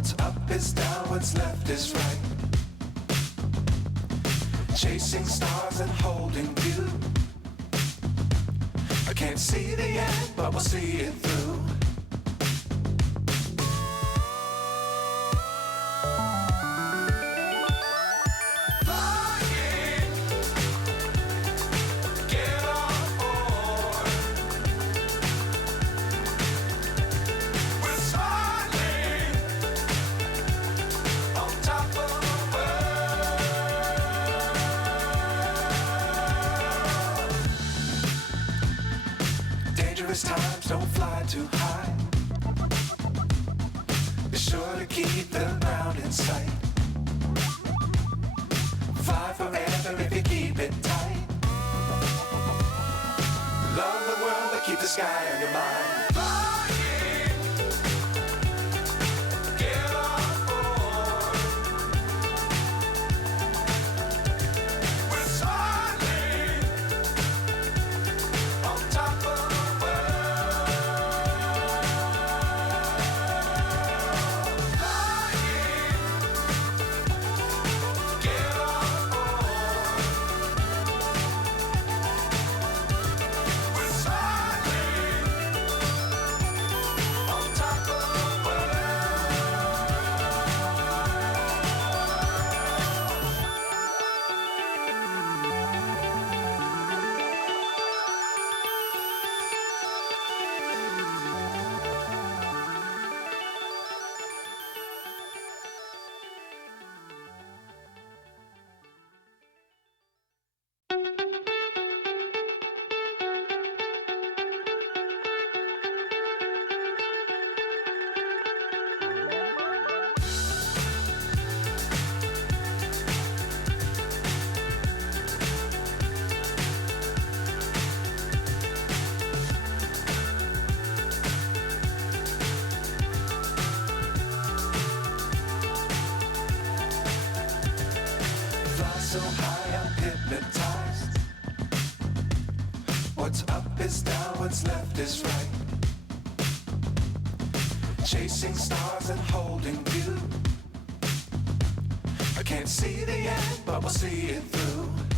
What's up is down, what's left is right. Chasing stars and holding you. I can't see the end, but we'll see it through. Times don't fly too high. Be sure to keep the ground in sight. Fly forever if you keep it tight. Love the world but keep the sky on your mind. So high I'm hypnotized. What's up is down, what's left is right. Chasing stars and holding you. I can't see the end, but we'll see it through.